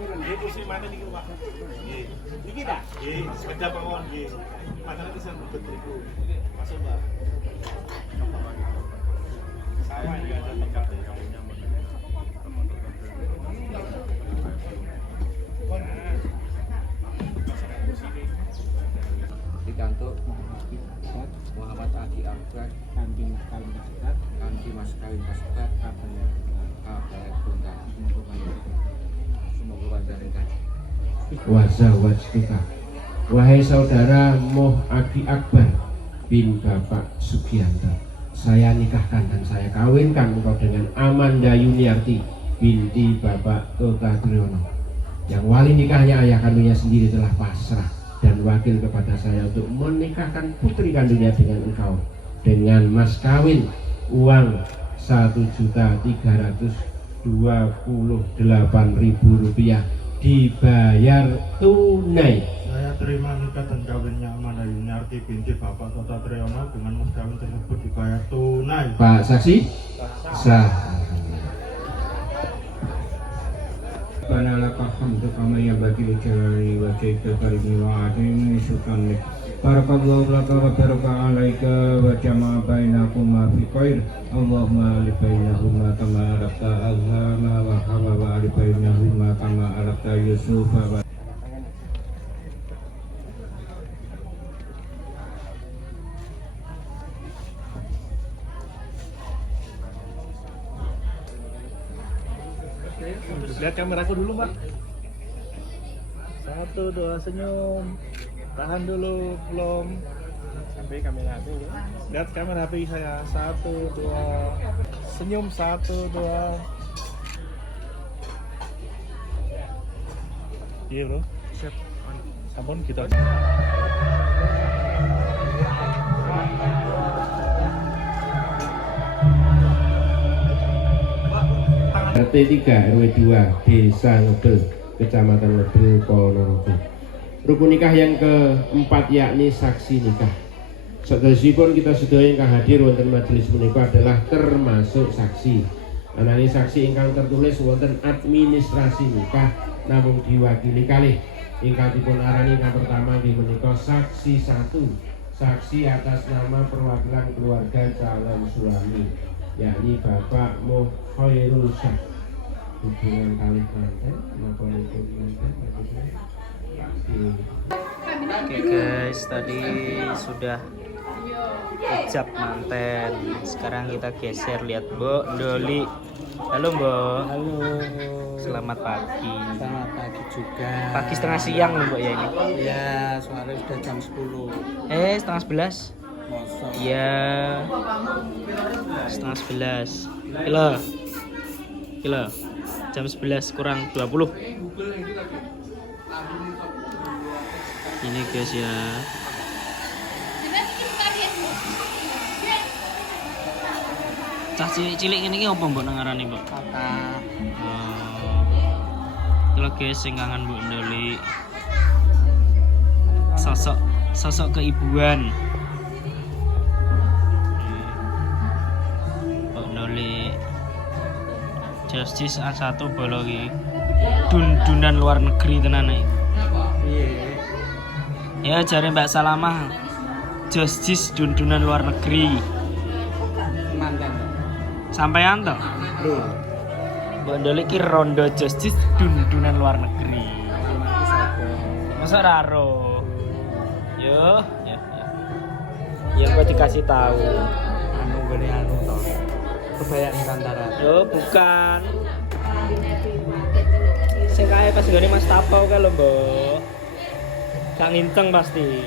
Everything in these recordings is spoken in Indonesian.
Nggih, kursi mana niki, Pak? Nggih. Niki dah. Nggih, sepeda pawon nggih. Matane bisa mlebet niku. Masuk, Mbak. Saya ini ada tempat ya kamunya. Dikantuk Muhammad Adi Akbar kanthi mas kawin kasebat kabeh tunggal semoga panjenengan wazawajtuka. Wahai saudara Moh Adi Akbar bin Bapak Sugianto, saya nikahkan dan saya kawinkan engkau dengan Amanda Yuniarti binti Bapak Tota Triyono, yang wali nikahnya ayah kandungnya sendiri telah pasrah dan wakil kepada saya untuk menikahkan putri kandungnya dengan engkau dengan mas kawin uang Rp1.328.000 dibayar tunai. Saya terima nikah dan kawinnya Amanda Yuniarti binti Bapak Tota Triyono dengan mas kawin tersebut dibayar tunai. Pak saksi? Sah. Banalaka hamdu kama yabagi jalali wa jaita karimi wa adimi sultanik. Barakallahu laka wa baraka alaika wa jama'a bainakuma fi khair. Allahumma li bainahuma kama arafta azhama wa hawa wa li bainahuma kama arafta yusufa wa Lihat kameraku dulu, Mbak. 1, 2, senyum. Tahan dulu, belum. Sampai kamera dulu. Lihat kamera HP saya. 1, 2. Senyum 1, 2. Iya, Bro. Siap. Sampun kita. RT 3 RW 2 Desa Ngedel, Kecamatan Ngedel, Ponorogo. Rukun nikah yang keempat yakni saksi nikah. Sedheripun kita sedaya ingkang hadir wonten majelis menika adalah termasuk saksi. Ananging saksi ingkang tertulis wonten administrasi nikah namung diwakili kalih. Ingkang dipun arani ingkang pertama inggih menika saksi 1. Saksi atas nama perwakilan keluarga calon suami, yakni Bapak Moh Khairul Syah. Hubungan kalih manten napa nipun manten maksudnya? Oke guys, tadi sudah ucap manten. Sekarang kita geser lihat Mbok Doli. Halo Mbok. halo Selamat pagi. selamat pagi juga Pagi setengah siang loh Mbok ya ini. ya soalnya sudah jam 10 Setengah 11. mosok Iya. Setengah 11. Kilo. Jam 11 kurang 20. Ini guys ya. Cah cilik ini apa mbok nang ngarani mbok? kata Kalau guys sing kangen Mbok Doli. Sosok keibuan. Mbok Doli. Justice A1 bolo iki. Dundunan luar negeri tenan iki. Ya jare Mbak Salamah. Justice dundunan luar negeri. mantan Sampean toh? Mbok Doli ki rondo justice dundunan luar negeri. Masa raro. Yo, ya. Yang kau dikasih tahu. anu gini anu toh kebayang Nusantara Yo, bukan. Sing kae pas gone Mas Tapau kae lho, Mbok. Gak nginteng pasti.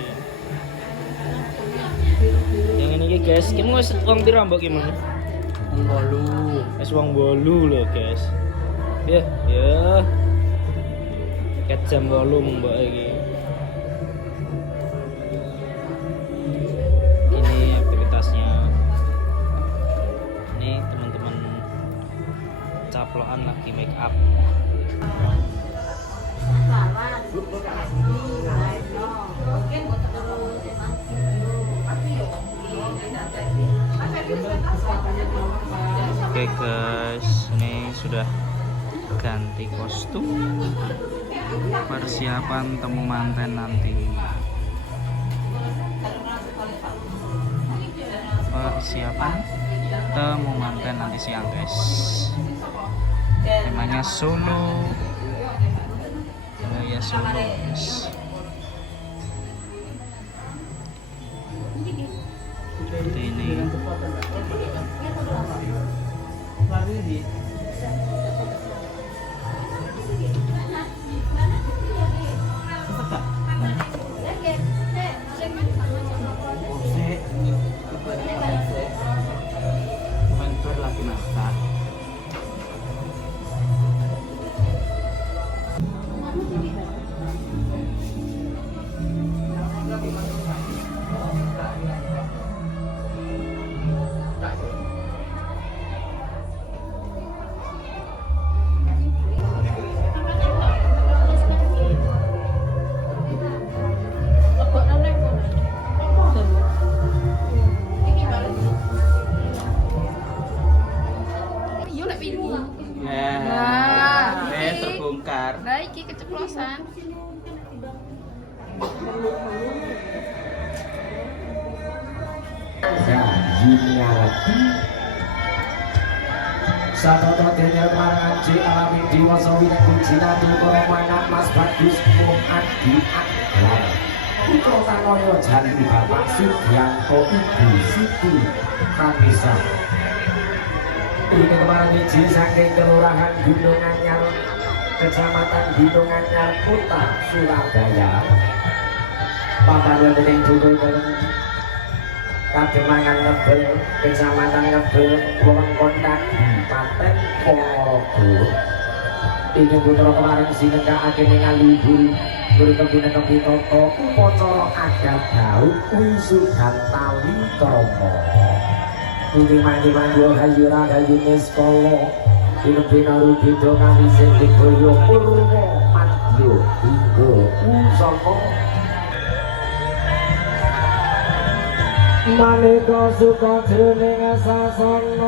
Yang ini iki guys, ki wis wong pira Mbok ki mau? Bolu Wis wong 8 lho, guys. Ya. Ket jam 8 Mbok iki. Ini aktivitasnya. Ini teman-teman caplokan lagi make up. Oke guys, ini sudah ganti kostum, persiapan temu manten nanti. Persiapan temu manten nanti siang guys. Temanya solo, gaya solo guys. Seperti ini. lagi masak. Terbongkar. Nah, iki keceplosan. Ziniarati Satoto Daniel Marangaji Alami Diwasa Winakun Jinati Koromanak Mas Bagus Muhadi Akbar Putra Tanoyo Jali Bapak Sugianto Ibu Siti Kanisa Ini kemarin biji saking Kelurahan Gunung Anyar Kecamatan Gunung Anyar Kota Surabaya Bapak Yodening Judul Kademangan Ngebel, Kecamatan Ngebel, Wewengkon Kabupaten Ponorogo. Ini putra kemarin sinengkake ningali guru kebina toto upacara adat daud wisudan tali krama. Ini mandi-mandi hayura hayune skala. Bina rubido kali sing diboyo purwa madya hingga usaka. Maneka suka jroning sasana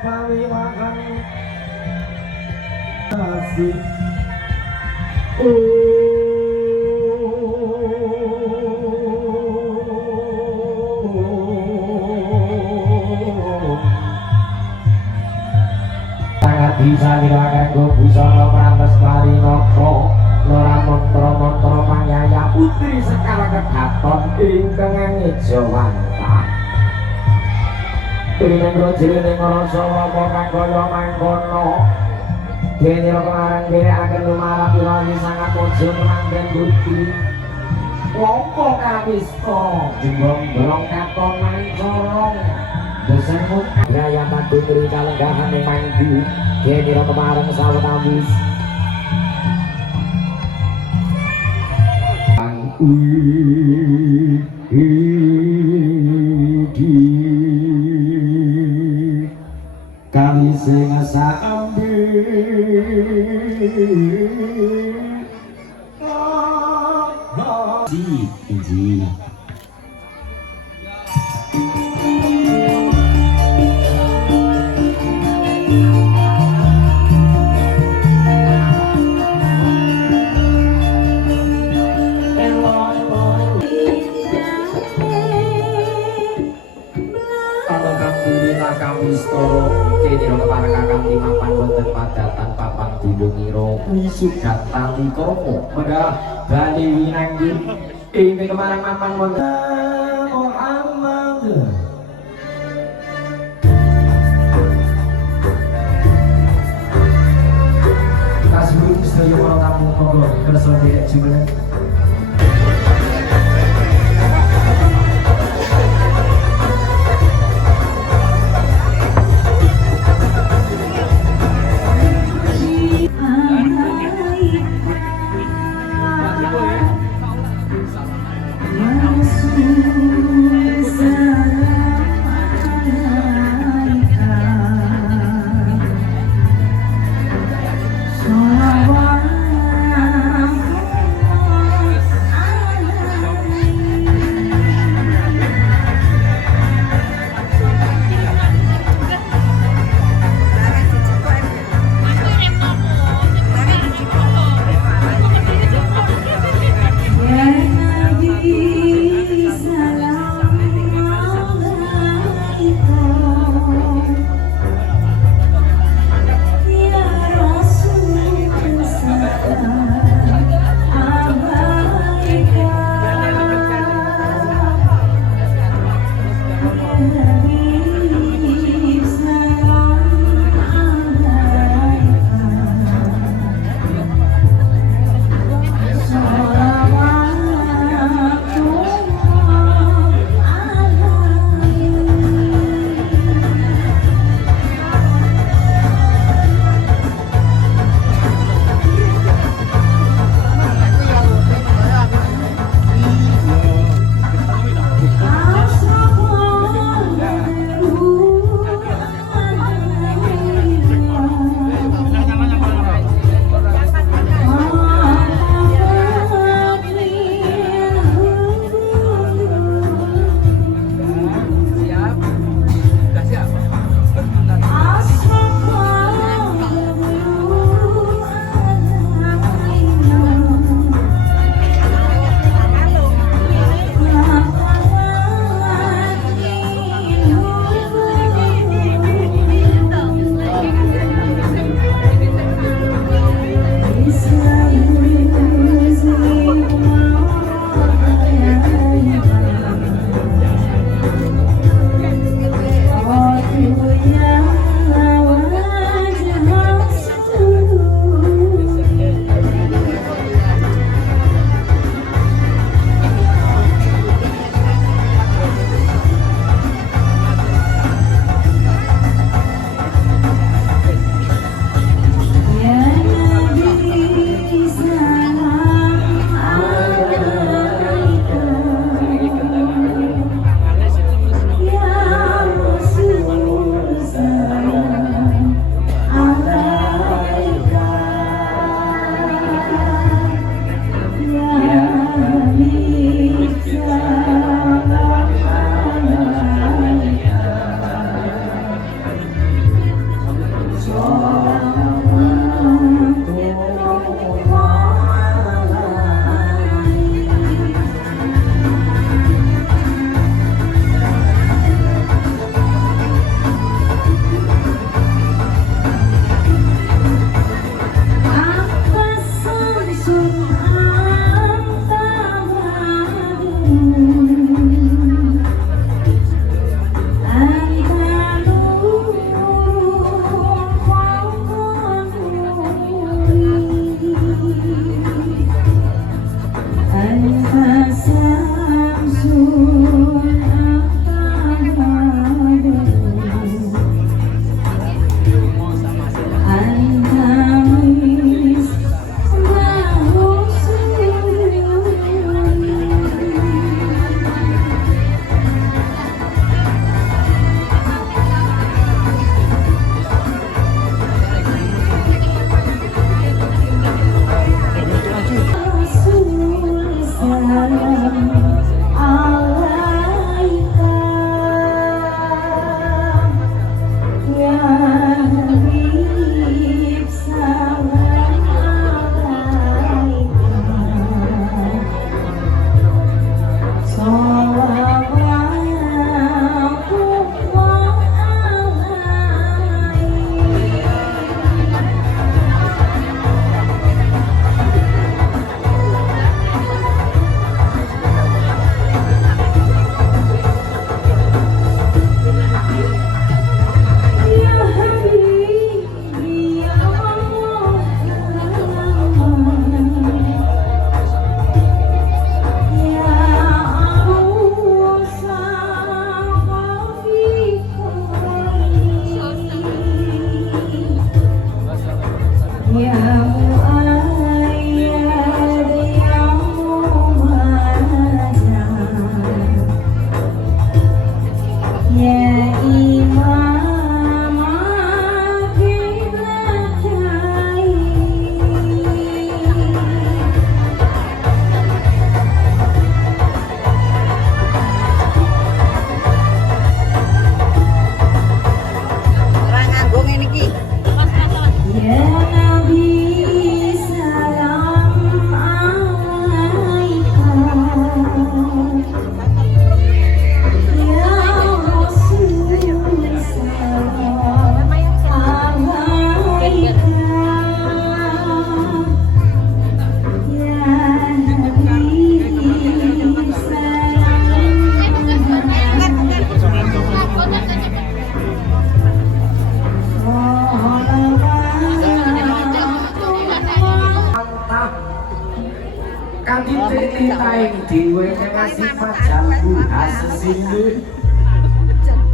pawiwahan asih sangat bisa dilakukan busana prantes parinaka Lora montro panyaya putri sekala kedaton ingkang ngejawanta Trinendra jroning rasa apa kang kaya mangkono dene kemarin dhewe akan lumalang ironi sangat mujur mangken bukti Wongko kawista jembrong katon mancorong desemut gaya madu meri kalenggahan ing mangdi dene kemarin sawetawis kami sing sambi ji wisudan tali krama medah bali winanggi ing kemarang mapan wonten Muhammad kasih sedaya para tamu monggo kersa direk jumeneng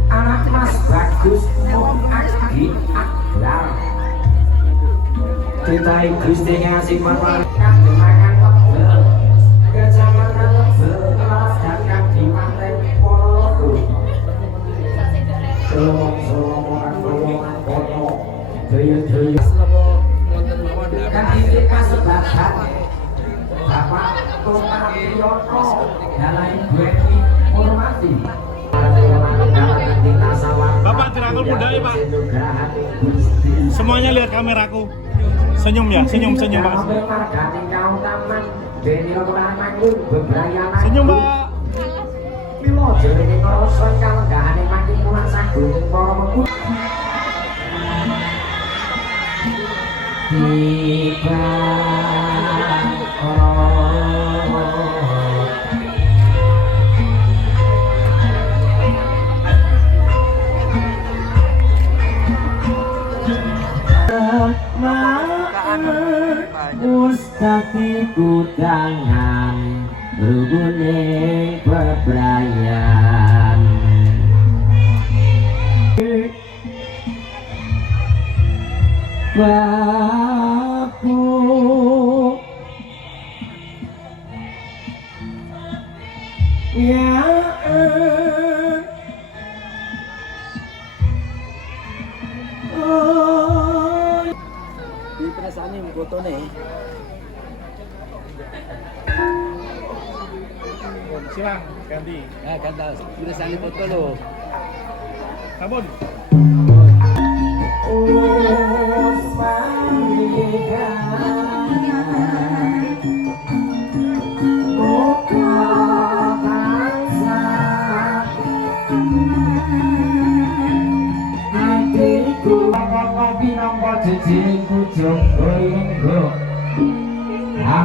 Anak Mas Bagus Om Agi Akbar Ditai Gusti ngasih manfaat makan webel kecamatan Lebel dan kaki Pantai Ponorogo Solong-solongan kono daya-daya kan ini kasebatan Bapak Tota Priyoto Dalai Bweni Hormati Bapak dirangkul budaya Pak. Semuanya lihat kameraku. Senyum ya, senyum Pak. Senyum Pak. Mustaki kudangan berguning bebrayan Baku ya Di perasaan ini foto nih. Silang ganti. Kata perasaan ini foto lo. Sabun.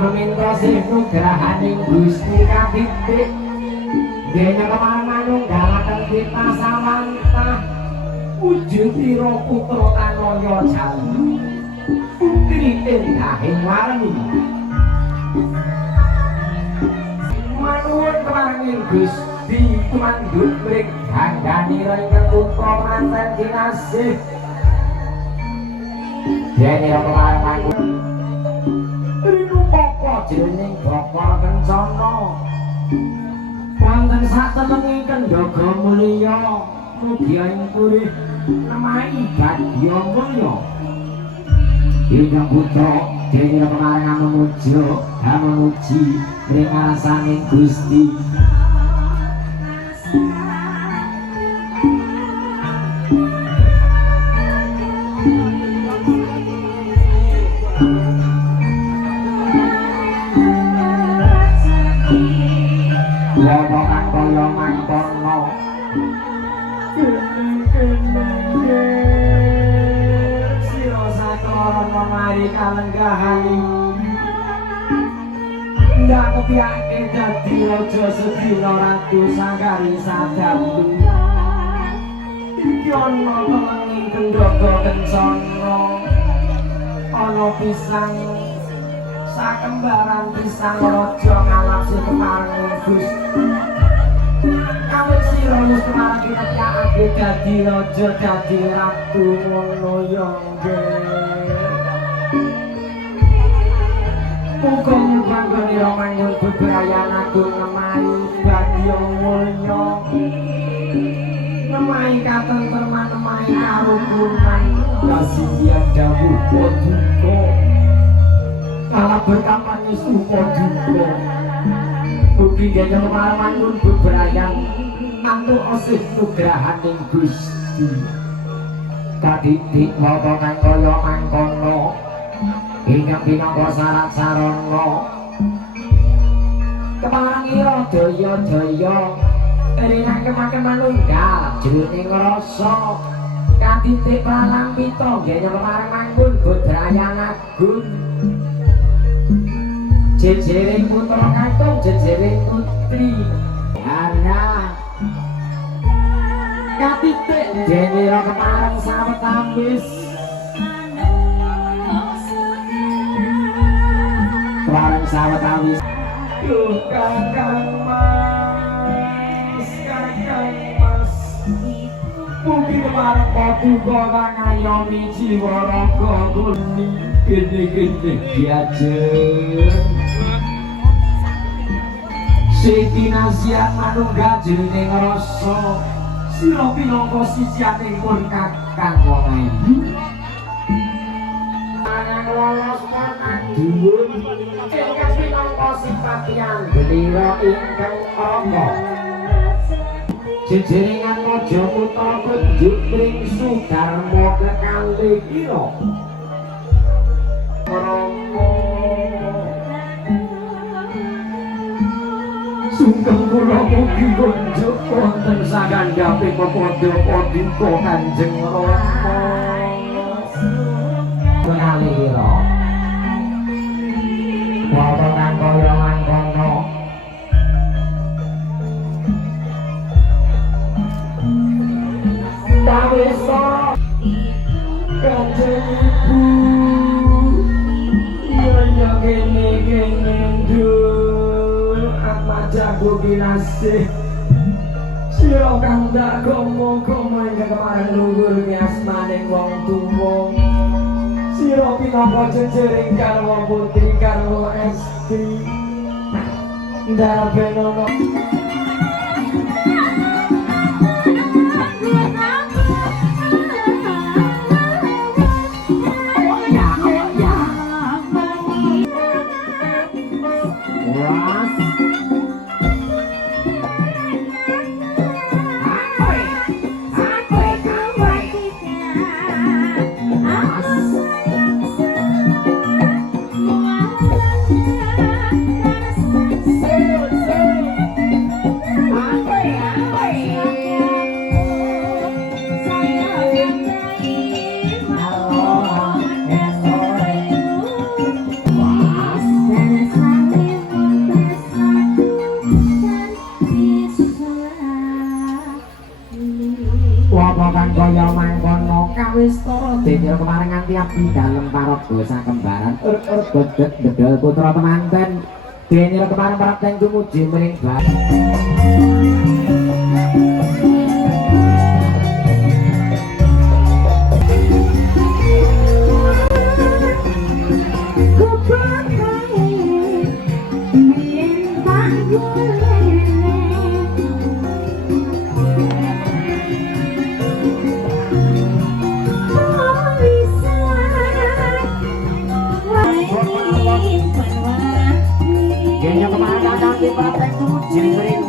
Aku minta sifat gerahaning Gusti Katitik dene kemana nunggalaken kita samantah wujud ira putra Kanaya Jalu putri endahing warni manuwun kemaring Gusti kumandhut mring gandhanira ingkang putra manten kinasih dene kemana jroning bapa kencana wonten satemenging Kendaga mulya mugi ing purih nemahi badya mulya ingkang putra dene kemaring memuji ing ngarsaning Gusti ndak kepiake dadi raja sedina ratu sangkari sadambu iki ana telenging Kendaga kencana ana pisang sakembaran pisang raja ngalapsi kemareng Gusti awit sira wis kemareng kepiake dadi raja dadi ratu ngono ya nggih nira manyun bebrayan agung nemahi bagya mulya nemahi katenteman nemahi karukunan kasihan dawuh paduka kala berkampanye supa duka mugi daya manyun bebrayan mantuk osih nugrahaning Gusti kadidik napa kang kaya mangkono ingkang pinangka syarat sarana keparangira daya-daya rinang kemakan manunggal jroning rasa kadidik pralampita nggih kemarang mangkun Budrayan Agung jejering putra kakung jejering putri ana kadidik dene kemarang sawetawis kemarang sawetawis duh kakang mas mugi kemarang paduka kang ngayomi jiwa raga kuni gede-gede diajen Siti nasihat manunggal jroning rasa sira pinangka sisianipun kakang wong ayu anang lolos panandhun ingkang pinangka simpatian gelira ingkang angga jejeringan mojo putra kunjuk pring sudarma kekalih ira sungkem kula mugi kunjuk wonten sagandhaping pepodo paduka Kanjeng Rama menalira wonten kang kaya mangkono dawesa Kanjeng Ibu ya kene nduk jago binasih sira kang dak gomo-gomo ing kemareng luhur asmaning wong tuwa sira pinangka jejering garwa putri garwa esti ndal benono kaya mangkono kawis tara dene kemarin nganti abdi dalem paraga sakembaran bedet bedol putra temanten dene kemarin prapten tumuju mring Kayaknya kemana nanti partai itu jadi